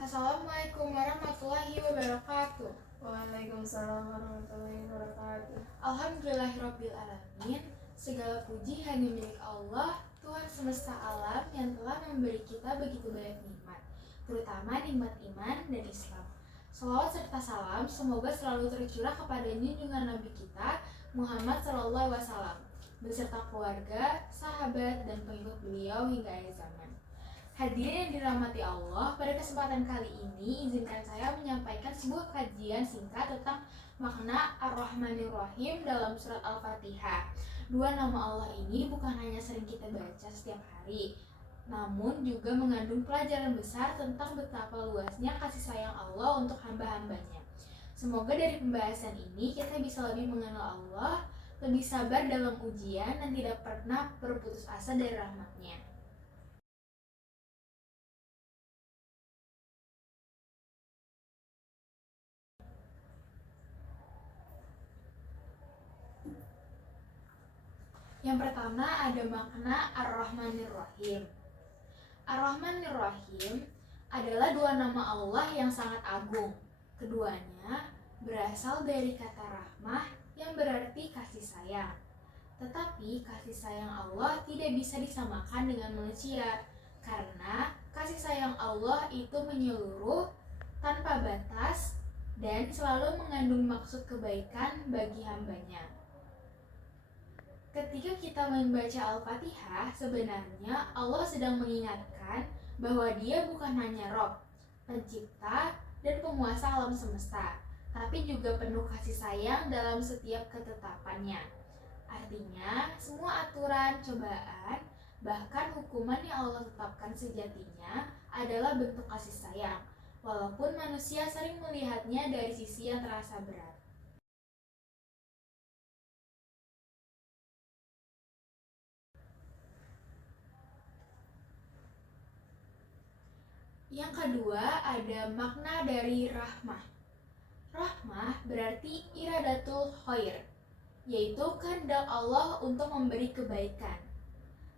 Assalamualaikum warahmatullahi wabarakatuh. Waalaikumsalam warahmatullahi wabarakatuh. Alhamdulillahirabbil alamin. Segala puji hanya milik Allah, Tuhan semesta alam yang telah memberi kita begitu banyak nikmat, terutama nikmat iman dan Islam. Salawat serta salam semoga selalu tercurah kepada junjungan Nabi kita Muhammad SAW beserta keluarga, sahabat, dan pengikut beliau hingga akhir zaman. Hadirin yang dirahmati Allah, pada kesempatan kali ini izinkan saya menyampaikan sebuah kajian singkat tentang makna Ar-Rahmanir-Rahim dalam surat Al-Fatihah. Dua nama Allah ini bukan hanya sering kita baca setiap hari, namun juga mengandung pelajaran besar tentang betapa luasnya kasih sayang Allah untuk hamba-hambanya. Semoga dari pembahasan ini kita bisa lebih mengenal Allah, lebih sabar dalam ujian, dan tidak pernah berputus asa dari rahmat-Nya. Yang pertama ada makna Ar-Rahmanir-Rahim. Ar-Rahmanir-Rahim adalah dua nama Allah yang sangat agung. Keduanya berasal dari kata rahmah yang berarti kasih sayang. Tetapi kasih sayang Allah tidak bisa disamakan dengan manusia, karena kasih sayang Allah itu menyeluruh, tanpa batas, dan selalu mengandung maksud kebaikan bagi hambanya. Ketika kita membaca Al-Fatihah, sebenarnya Allah sedang mengingatkan bahwa Dia bukan hanya Rob, pencipta dan penguasa alam semesta, tapi juga penuh kasih sayang dalam setiap ketetapannya. Artinya, semua aturan, cobaan, bahkan hukuman yang Allah tetapkan sejatinya adalah bentuk kasih sayang, walaupun manusia sering melihatnya dari sisi yang terasa berat. Yang kedua ada makna dari rahmah. Rahmah berarti iradatul khair, yaitu kehendak Allah untuk memberi kebaikan.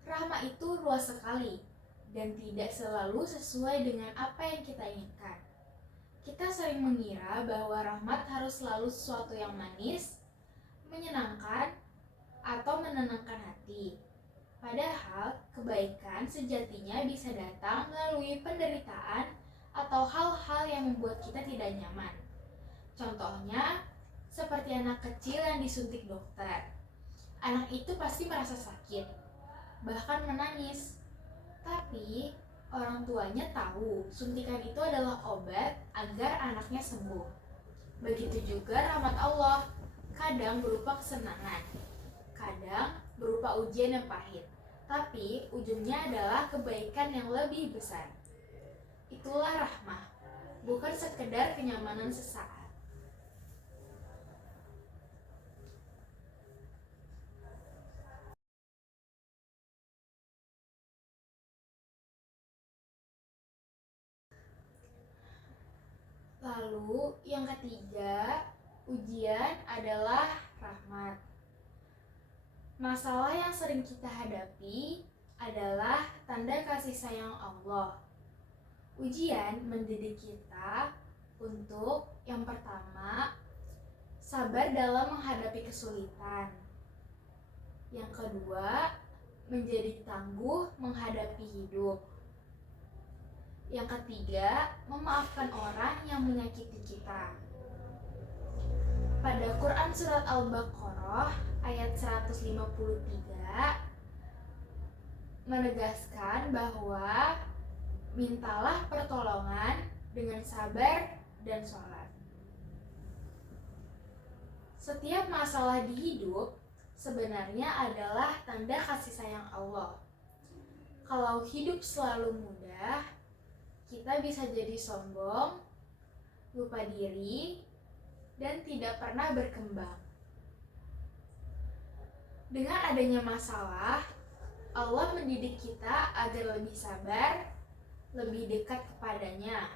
Rahmah itu luas sekali dan tidak selalu sesuai dengan apa yang kita inginkan. Kita sering mengira bahwa rahmat harus selalu sesuatu yang manis, menyenangkan, atau menenangkan hati. Padahal kebaikan sejatinya bisa datang melalui penderitaan atau hal-hal yang membuat kita tidak nyaman. Contohnya, seperti anak kecil yang disuntik dokter. Anak itu pasti merasa sakit, bahkan menangis. Tapi orang tuanya tahu suntikan itu adalah obat agar anaknya sembuh. Begitu juga rahmat Allah, kadang berupa kesenangan, kadang berupa ujian yang pahit, tapi ujungnya adalah kebaikan yang lebih besar. Itulah rahmah, bukan sekedar kenyamanan sesaat. Lalu yang ketiga, ujian adalah rahmat. Masalah yang sering kita hadapi adalah tanda kasih sayang Allah. Ujian mendidik kita untuk yang pertama, sabar dalam menghadapi kesulitan. Yang kedua, menjadi tangguh menghadapi hidup. Yang ketiga, memaafkan orang yang menyakiti kita. Pada Quran Surat Al-Baqarah ayat 153 menegaskan bahwa mintalah pertolongan dengan sabar dan sholat. Setiap masalah di hidup sebenarnya adalah tanda kasih sayang Allah. Kalau hidup selalu mudah, kita bisa jadi sombong, lupa diri, dan tidak pernah berkembang. Dengan adanya masalah, Allah mendidik kita agar lebih sabar, lebih dekat kepadanya,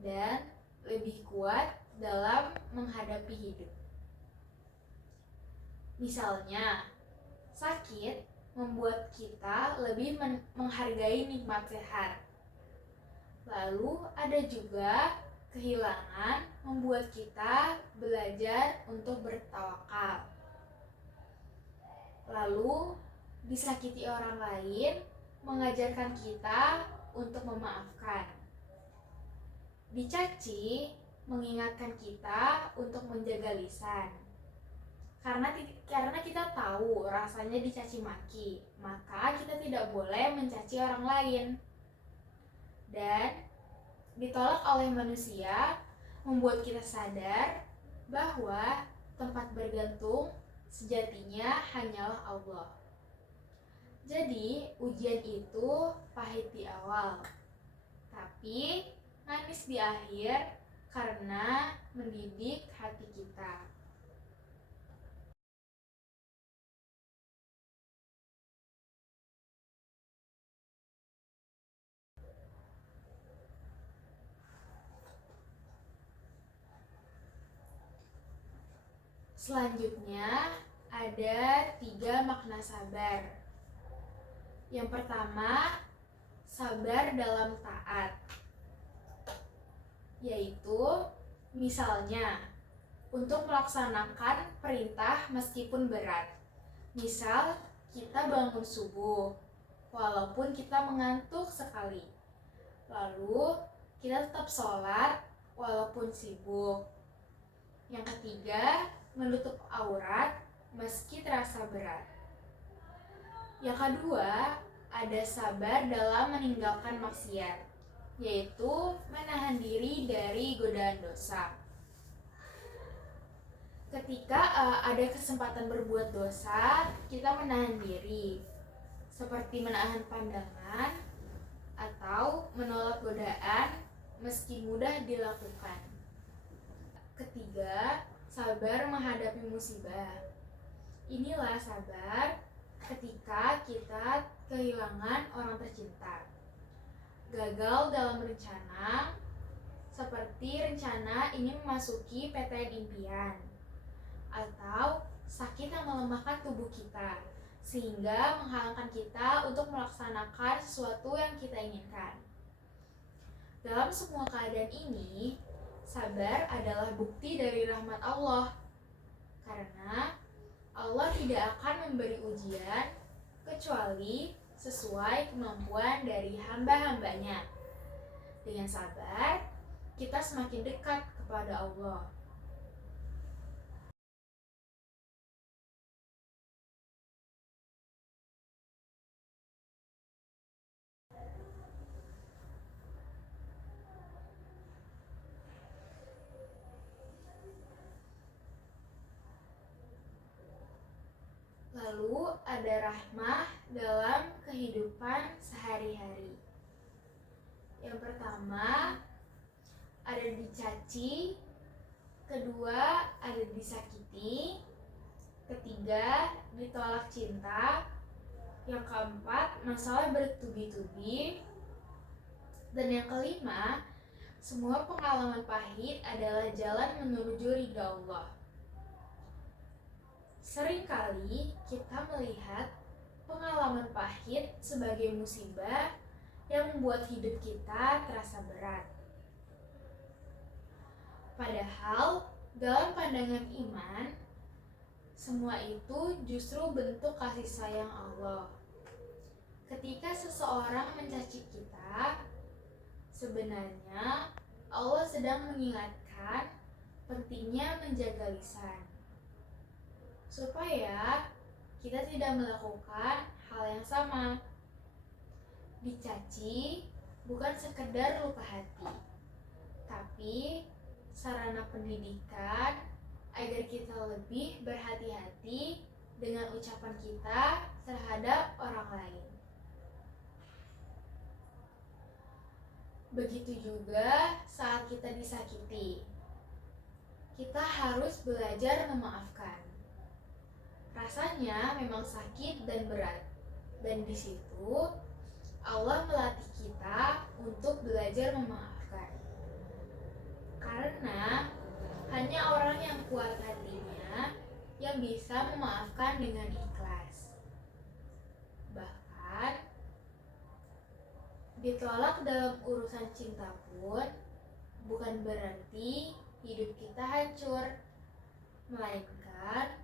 dan lebih kuat dalam menghadapi hidup. Misalnya, sakit membuat kita lebih menghargai nikmat sehat, Lalu ada juga kehilangan membuat kita belajar untuk bertawakal. Lalu disakiti orang lain mengajarkan kita untuk memaafkan. Dicaci mengingatkan kita untuk menjaga lisan. Karena kita tahu rasanya dicaci maki, maka kita tidak boleh mencaci orang lain. Dan ditolak oleh manusia membuat kita sadar bahwa tempat bergantung sejatinya hanyalah Allah. Jadi ujian itu pahit di awal, tapi manis di akhir karena mendidik hati kita. Selanjutnya ada 3 makna sabar. Yang pertama, sabar dalam taat, yaitu misalnya untuk melaksanakan perintah meskipun berat. Misal kita bangun subuh walaupun kita mengantuk sekali, lalu kita tetap sholat walaupun sibuk. Yang ketiga, menutup aurat meski terasa berat. Yang kedua, ada sabar dalam meninggalkan maksiat, yaitu menahan diri dari godaan dosa. Ketika ada kesempatan berbuat dosa, kita menahan diri, seperti menahan pandangan atau menolak godaan meski mudah dilakukan. Ketiga, sabar menghadapi musibah. Inilah sabar ketika kita kehilangan orang tercinta, gagal dalam rencana, seperti rencana ingin memasuki PTN impian, atau sakit yang melemahkan tubuh kita sehingga menghalangkan kita untuk melaksanakan sesuatu yang kita inginkan. Dalam semua keadaan ini, sabar adalah bukti dari rahmat Allah, karena Allah tidak akan memberi ujian kecuali sesuai kemampuan dari hamba-hambanya. Dengan sabar, kita semakin dekat kepada Allah. Lalu ada rahmah dalam kehidupan sehari-hari. Yang pertama, ada dicaci, kedua ada disakiti, ketiga ditolak cinta, yang keempat masalah bertubi-tubi, dan yang kelima semua pengalaman pahit adalah jalan menuju ridha Allah. Seringkali kita melihat pengalaman pahit sebagai musibah yang membuat hidup kita terasa berat. Padahal dalam pandangan iman, semua itu justru bentuk kasih sayang Allah. Ketika seseorang mencaci kita, sebenarnya Allah sedang mengingatkan pentingnya menjaga lisan, supaya kita tidak melakukan hal yang sama. Dicaci bukan sekedar luka hati, tapi sarana pendidikan agar kita lebih berhati-hati dengan ucapan kita terhadap orang lain. Begitu juga saat kita disakiti, kita harus belajar memaafkan. Rasanya memang sakit dan berat, dan di situ Allah melatih kita untuk belajar memaafkan. Karena hanya orang yang kuat hatinya yang bisa memaafkan dengan ikhlas. Bahkan Ditolak dalam urusan cinta pun bukan berarti hidup kita hancur, melainkan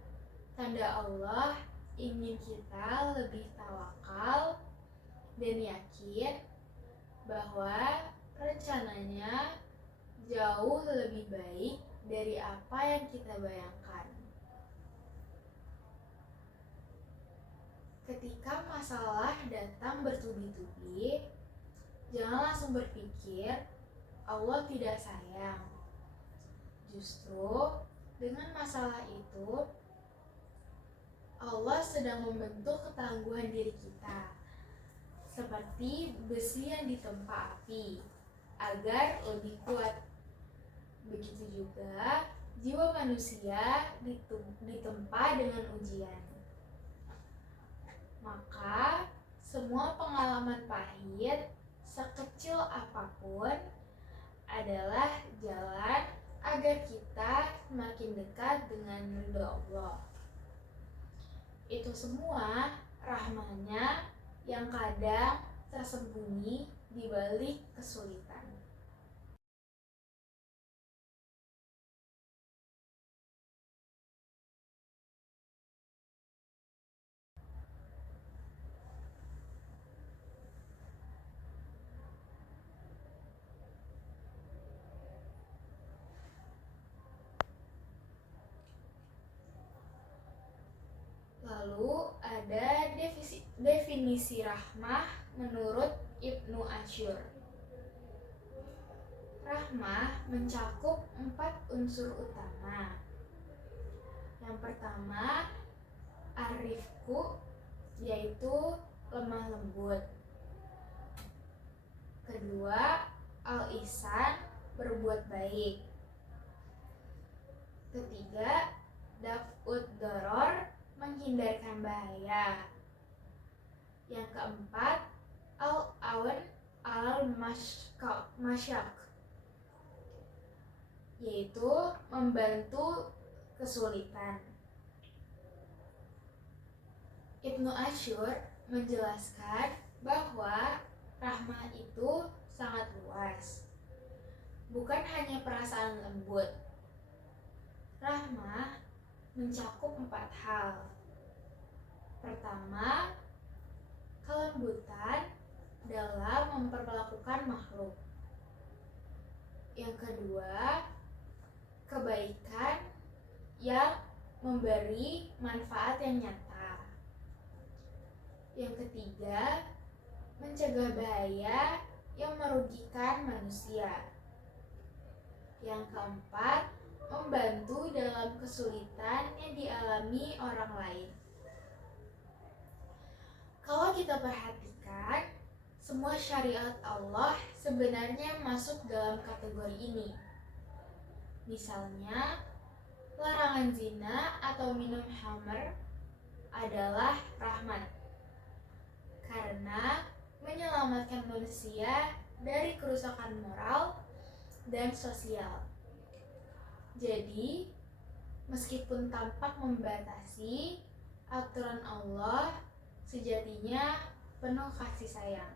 tanda Allah ingin kita lebih tawakal dan yakin bahwa rencananya jauh lebih baik dari apa yang kita bayangkan. Ketika masalah datang bertubi-tubi, jangan langsung berpikir Allah tidak sayang. Justru dengan masalah itu, Allah sedang membentuk ketangguhan diri kita, seperti besi yang ditempa api, agar lebih kuat. Begitu juga jiwa manusia ditempa dengan ujian. Maka semua pengalaman pahit, sekecil apapun, adalah jalan agar kita semakin dekat dengan ridho Allah. Itu semua rahmanya yang kadang tersembunyi di balik kesulitan. Lalu ada definisi rahmah menurut Ibnu Asyur. Rahmah mencakup 4 unsur utama. Yang pertama, arifku, yaitu lemah lembut. Kedua, al-ihsan, berbuat baik. Ketiga, daf'ud doror, menghindarkan bahaya. Yang keempat, al-aun al-masyak, yaitu membantu kesulitan. Ibnu Asyur menjelaskan bahwa rahmah itu sangat luas, bukan hanya perasaan lembut. Rahmah mencakup 4 hal. Pertama, kelembutan dalam memperlakukan makhluk. Yang kedua, kebaikan yang memberi manfaat yang nyata. Yang ketiga, mencegah bahaya yang merugikan manusia. Yang keempat, membantu dalam kesulitan yang dialami orang lain. Kalau kita perhatikan, semua syariat Allah sebenarnya masuk dalam kategori ini. Misalnya, larangan zina atau minum khamr adalah rahmat, karena menyelamatkan manusia dari kerusakan moral dan sosial. Jadi, meskipun tampak membatasi, aturan Allah sejatinya penuh kasih sayang.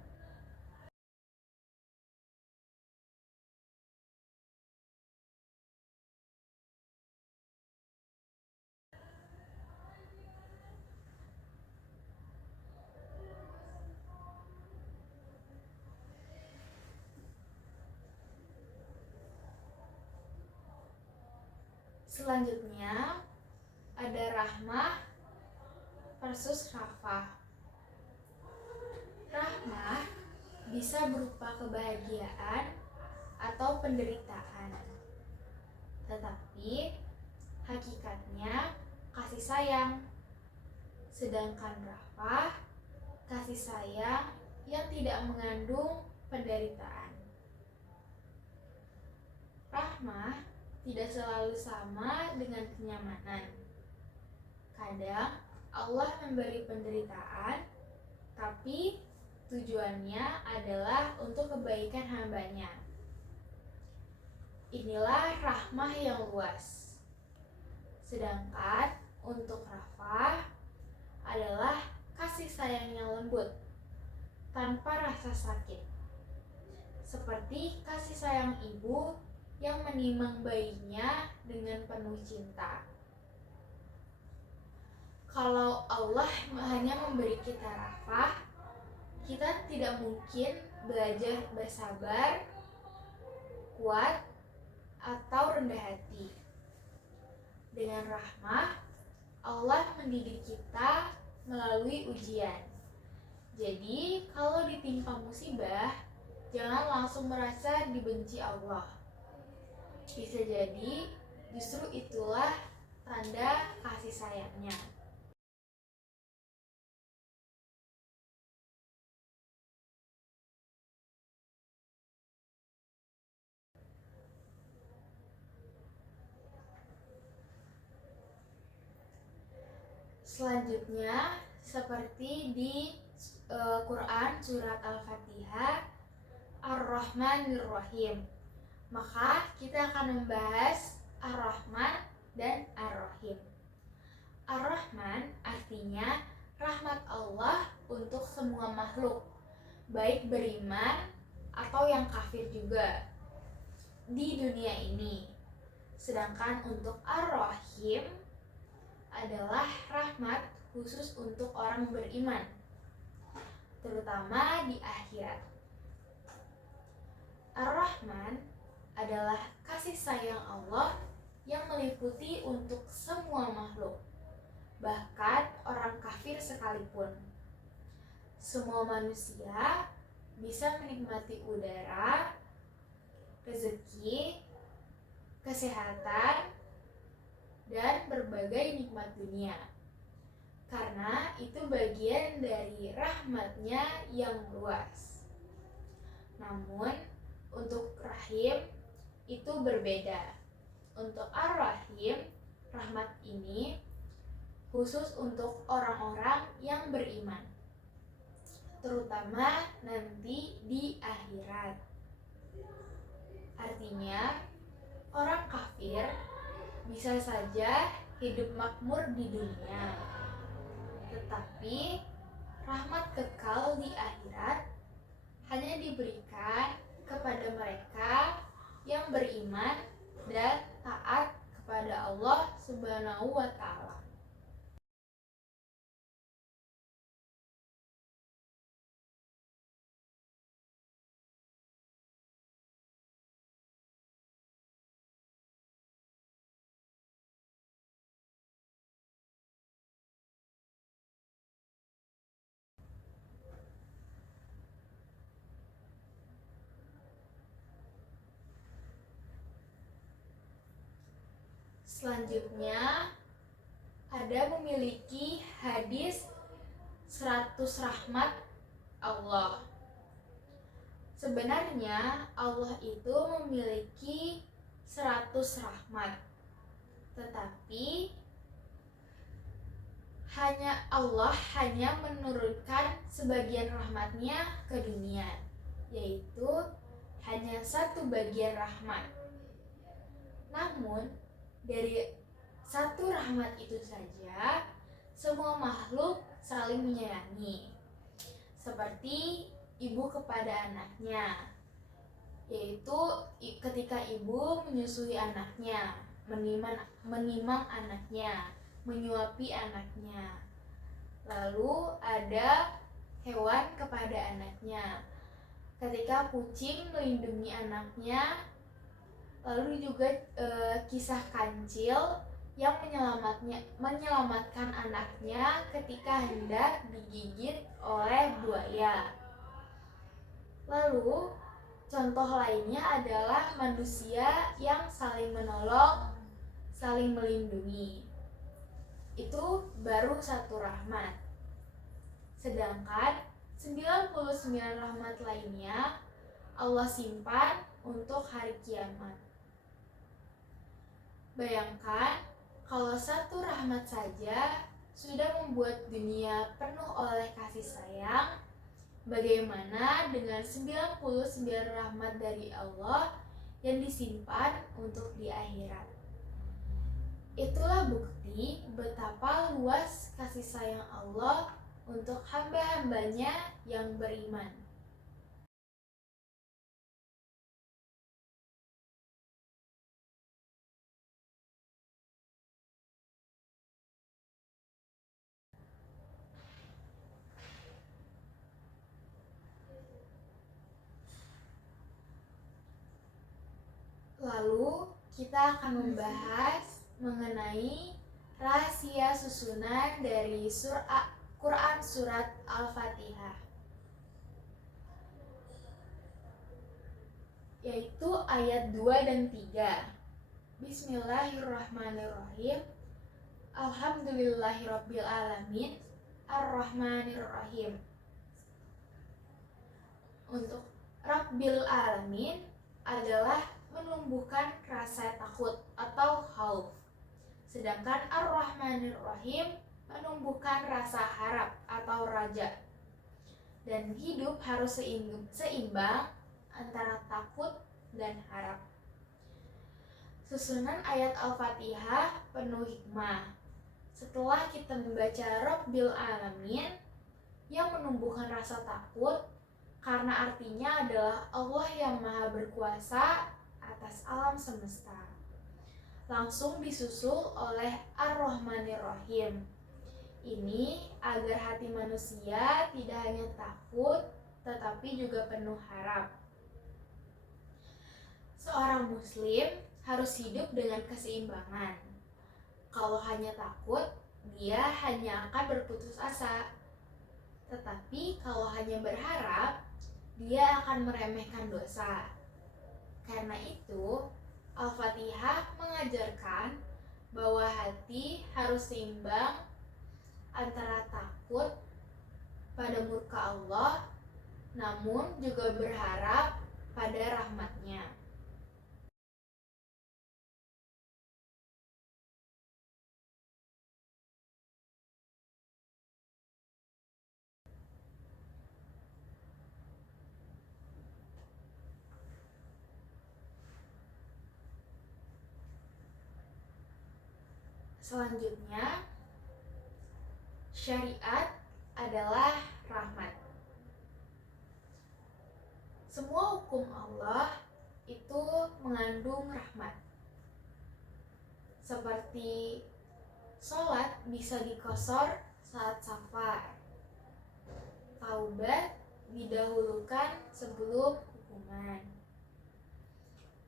Selanjutnya, ada rahmah versus rafah. Rahmah bisa berupa kebahagiaan atau penderitaan, tetapi hakikatnya kasih sayang. Sedangkan rafah, kasih sayang yang tidak mengandung penderitaan. Rahmah tidak selalu sama dengan kenyamanan. Kadang Allah memberi penderitaan, tapi tujuannya adalah untuk kebaikan hambanya. Inilah rahmah yang luas. Sedangkan untuk rafah adalah kasih sayang yang lembut, tanpa rasa sakit. seperti kasih sayang ibu yang menimang bayinya dengan penuh cinta. Kalau Allah hanya memberi kita rafah, kita tidak mungkin belajar bersabar, kuat, atau rendah hati. Dengan rahmah, Allah mendidik kita melalui ujian. Jadi, kalau ditimpa musibah, jangan langsung merasa dibenci Allah. Bisa jadi justru itulah tanda kasih sayangnya. Selanjutnya, seperti di Quran surat Al-Fatihah Ar-Rahmanir-Rahim, maka kita akan membahas Ar-Rahman dan Ar-Rahim. Ar-Rahman artinya rahmat Allah untuk semua makhluk, baik beriman atau yang kafir juga di dunia ini. Sedangkan untuk Ar-Rahim adalah rahmat khusus untuk orang beriman, terutama di akhirat. Ar-Rahman adalah kasih sayang Allah yang meliputi untuk semua makhluk, bahkan orang kafir sekalipun. Semua manusia bisa menikmati udara, rezeki, kesehatan, dan berbagai nikmat dunia, karena itu bagian dari rahmatnya yang luas. Namun untuk rahim itu berbeda. Untuk Ar-Rahim, rahmat ini khusus untuk orang-orang yang beriman, terutama nanti di akhirat. Artinya orang kafir bisa saja hidup makmur di dunia, tetapi rahmat kekal di akhirat hanya diberikan kepada mereka yang beriman dan taat kepada Allah Subhanahu wa Ta'ala. Selanjutnya ada memiliki hadis 100 rahmat Allah. Sebenarnya Allah itu memiliki 100 rahmat, tetapi Allah hanya menurunkan sebagian rahmatnya ke dunia, yaitu hanya satu bagian rahmat. Namun dari satu rahmat itu saja semua makhluk saling menyayangi, seperti ibu kepada anaknya, yaitu ketika ibu menyusui anaknya, menimang anaknya, menyuapi anaknya. Lalu ada hewan kepada anaknya, ketika kucing melindungi anaknya. Lalu juga kisah kancil yang menyelamatkan anaknya ketika hendak digigit oleh buaya. Lalu contoh lainnya adalah manusia yang saling menolong, saling melindungi. Itu baru satu rahmat. Sedangkan 99 rahmat lainnya Allah simpan untuk hari kiamat. Bayangkan kalau satu rahmat saja sudah membuat dunia penuh oleh kasih sayang, bagaimana dengan 99 rahmat dari Allah yang disimpan untuk di akhirat? Itulah bukti betapa luas kasih sayang Allah untuk hamba-hambanya yang beriman. Lalu kita akan membahas mengenai rahasia susunan dari Quran Surat Al-Fatihah, yaitu ayat 2 dan 3. Bismillahirrahmanirrahim. Alhamdulillahirabbil alamin. Ar-Rahmanirrahim. Untuk Rabbil alamin adalah menumbuhkan rasa takut atau khauf. Sedangkan Ar-Rahmanirrahim menumbuhkan rasa harap atau raja. Dan hidup harus seimbang antara takut dan harap. Susunan ayat Al-Fatihah penuh hikmah. Setelah kita membaca Rabbil alamin yang menumbuhkan rasa takut, karena artinya adalah Allah yang maha berkuasa atas alam semesta. Langsung disusul oleh Ar-Rahmanir-Rahim. Ini agar hati manusia tidak hanya takut, tetapi juga penuh harap. Seorang muslim harus hidup dengan keseimbangan. Kalau hanya takut, dia hanya akan berputus asa. Tetapi kalau hanya berharap, dia akan meremehkan dosa. Karena itu, Al-Fatihah mengajarkan bahwa hati harus seimbang antara takut pada murka Allah, namun juga berharap pada rahmatnya. Selanjutnya, syariat adalah rahmat. Semua hukum Allah itu mengandung rahmat. Seperti sholat bisa dikosor saat safar. Taubat didahulukan sebelum hukuman.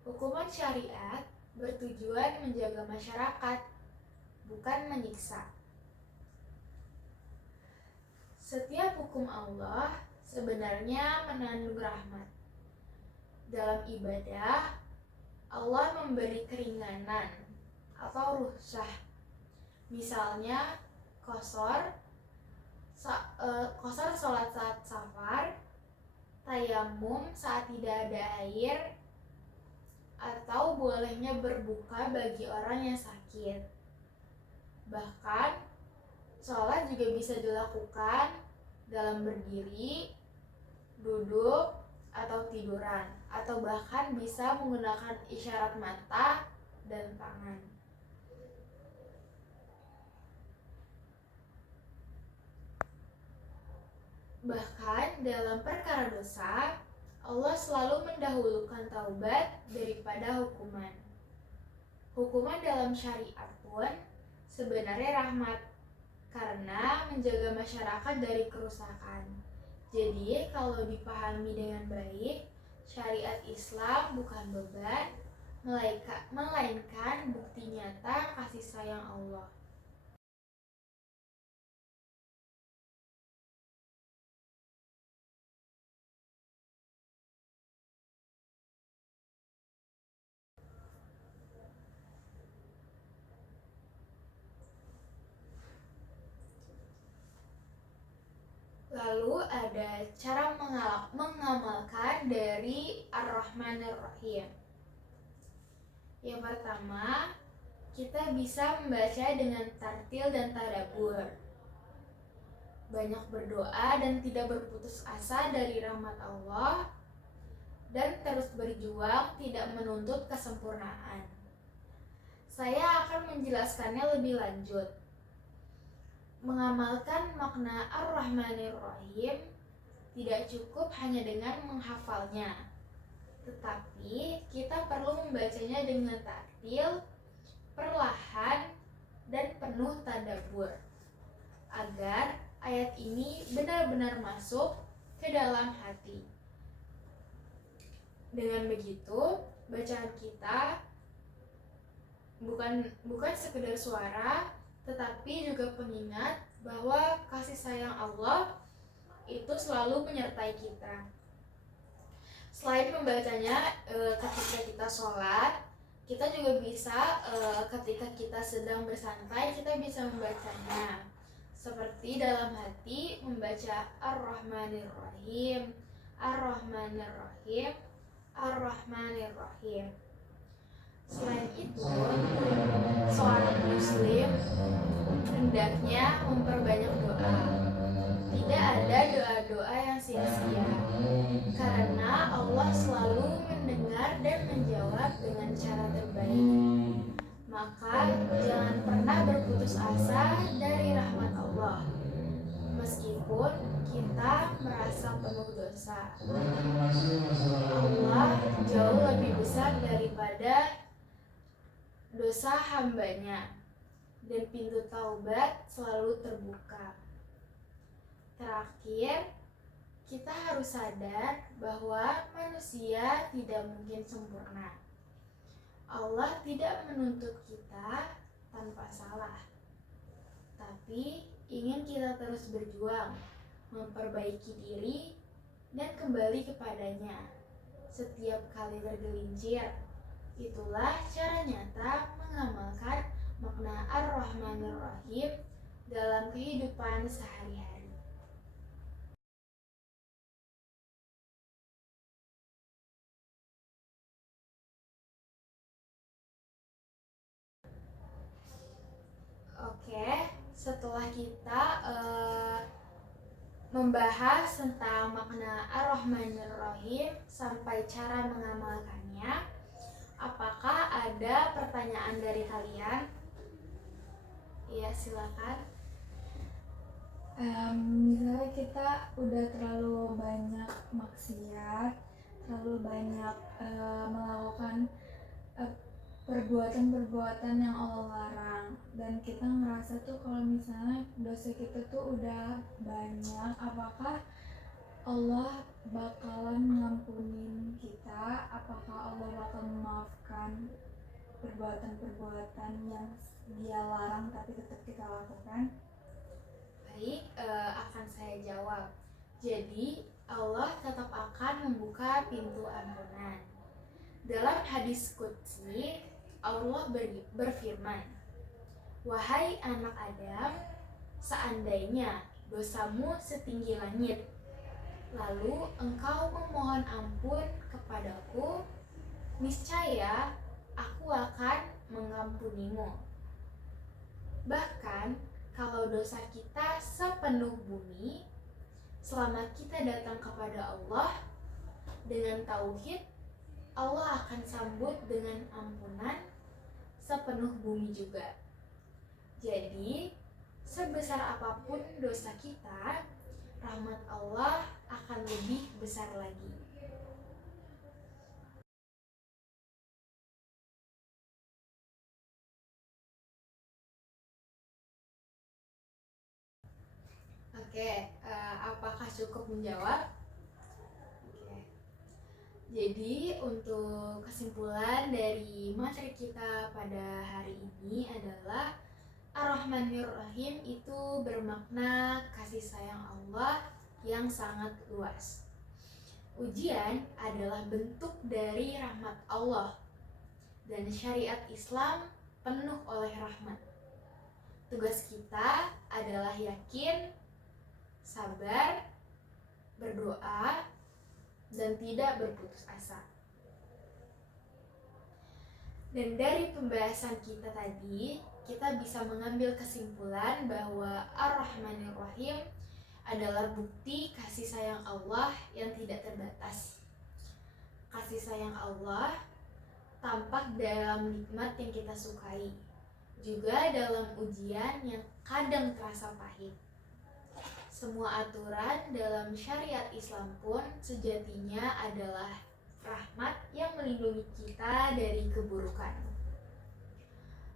Hukuman syariat bertujuan menjaga masyarakat, bukan menyiksa. Setiap hukum Allah sebenarnya mengandung rahmat. Dalam ibadah, Allah memberi keringanan atau rukhsah. Misalnya kosor sholat saat safar, tayamum saat tidak ada air, atau bolehnya berbuka bagi orang yang sakit. Bahkan sholat juga bisa dilakukan dalam berdiri, duduk, atau tiduran, atau bahkan bisa menggunakan isyarat mata dan tangan. Bahkan dalam perkara dosa, Allah selalu mendahulukan taubat daripada hukuman. Hukuman dalam syariat pun sebenarnya rahmat, karena menjaga masyarakat dari kerusakan. Jadi kalau dipahami dengan baik, syariat Islam bukan beban, melainkan bukti nyata kasih sayang Allah. Lalu ada cara mengamalkan dari Ar-Rahmanir-Rahim. Yang pertama, kita bisa membaca dengan tartil dan tadabbur. Banyak berdoa dan tidak berputus asa dari rahmat Allah, dan terus berjuang tidak menuntut kesempurnaan. Saya akan menjelaskannya lebih lanjut. Mengamalkan makna Ar-Rahmanir-Rahim tidak cukup hanya dengan menghafalnya, tetapi kita perlu membacanya dengan tartil, perlahan, dan penuh tadabbur, agar ayat ini benar-benar masuk ke dalam hati. Dengan begitu, bacaan kita bukan sekedar suara, tetapi juga pengingat bahwa kasih sayang Allah itu selalu menyertai kita. Selain membacanya ketika kita sholat, kita juga bisa ketika kita sedang bersantai, kita bisa membacanya. Seperti dalam hati membaca Ar-Rahmanir-Rahim, Ar-Rahmanir-Rahim, Ar-Rahmanir-Rahim. Selain itu, seorang muslim hendaknya memperbanyak doa. Tidak ada doa-doa yang sia-sia, karena Allah selalu mendengar dan menjawab dengan cara terbaik. Maka jangan pernah berputus asa dari rahmat Allah, meskipun kita merasa penuh dosa. Allah jauh lebih besar daripada dosa hambanya, dan pintu taubat selalu terbuka. Terakhir, kita harus sadar bahwa manusia tidak mungkin sempurna. Allah tidak menuntut kita tanpa salah, tapi ingin kita terus berjuang, memperbaiki diri, dan kembali kepadanya setiap kali tergelincir. Itulah cara nyata mengamalkan makna Ar-Rahmanir-Rahim dalam kehidupan sehari-hari. Oke, setelah kita membahas tentang makna Ar-Rahmanir-Rahim sampai cara mengamalkannya, apakah ada pertanyaan dari kalian? Iya, silakan. Misalnya kita udah terlalu banyak maksiat, terlalu banyak melakukan perbuatan-perbuatan yang Allah larang, dan kita ngerasa tuh kalau misalnya dosa kita tuh udah banyak, apakah Allah bakalan ngampunin kita? Apakah Allah bakal memaafkan perbuatan-perbuatan yang Dia larang tapi tetap kita lakukan? Baik, akan saya jawab. Jadi, Allah tetap akan membuka pintu ampunan. Dalam hadis qudsi, Allah berfirman, "Wahai anak Adam, seandainya dosamu setinggi langit, lalu engkau memohon ampun kepadaku, niscaya aku akan mengampunimu. Bahkan kalau dosa kita sepenuh bumi, selama kita datang kepada Allah dengan tauhid, Allah akan sambut dengan ampunan sepenuh bumi juga." Jadi, sebesar apapun dosa kita, rahmat Allah akan lebih besar lagi. Oke, apakah cukup menjawab? Oke. Jadi untuk kesimpulan dari materi kita pada hari ini adalah Ar-Rahmanir-Rahim itu bermakna kasih sayang Allah yang sangat luas. Ujian adalah bentuk dari rahmat Allah, dan syariat Islam penuh oleh rahmat. Tugas kita adalah yakin, sabar, berdoa, dan tidak berputus asa. Dan dari pembahasan kita tadi, kita bisa mengambil kesimpulan bahwa Ar-Rahmanir-Rahim adalah bukti kasih sayang Allah yang tidak terbatas. Kasih sayang Allah tampak dalam nikmat yang kita sukai, juga dalam ujian yang kadang terasa pahit. Semua aturan dalam syariat Islam pun sejatinya adalah rahmat yang melindungi kita dari keburukan.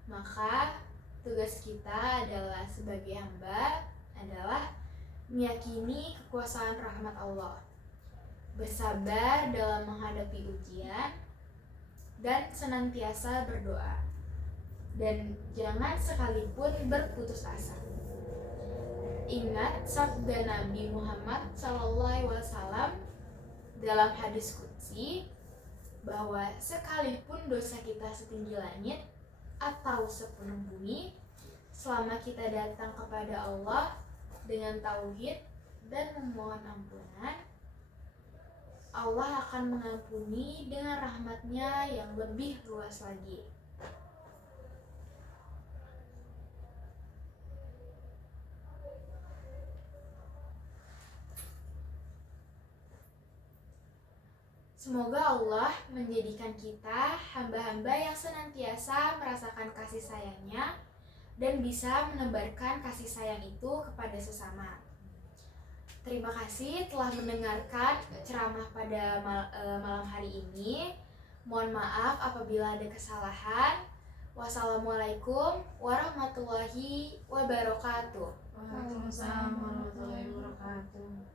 Maka tugas kita adalah sebagai hamba adalah meyakini kekuasaan rahmat Allah, bersabar dalam menghadapi ujian, dan senantiasa berdoa. Dan jangan sekalipun berputus asa. Ingat sabda Nabi Muhammad SAW dalam hadis qudsi bahwa sekalipun dosa kita setinggi langit atau sepenuh bumi, selama kita datang kepada Allah dengan tauhid dan memohon ampunan, Allah akan mengampuni dengan rahmat-Nya yang lebih luas lagi. Semoga Allah menjadikan kita hamba-hamba yang senantiasa merasakan kasih sayang-Nya dan bisa menebarkan kasih sayang itu kepada sesama. Terima kasih telah mendengarkan ceramah pada malam hari ini. Mohon maaf apabila ada kesalahan. Wassalamualaikum warahmatullahi wabarakatuh. Waalaikumsalam warahmatullahi wabarakatuh.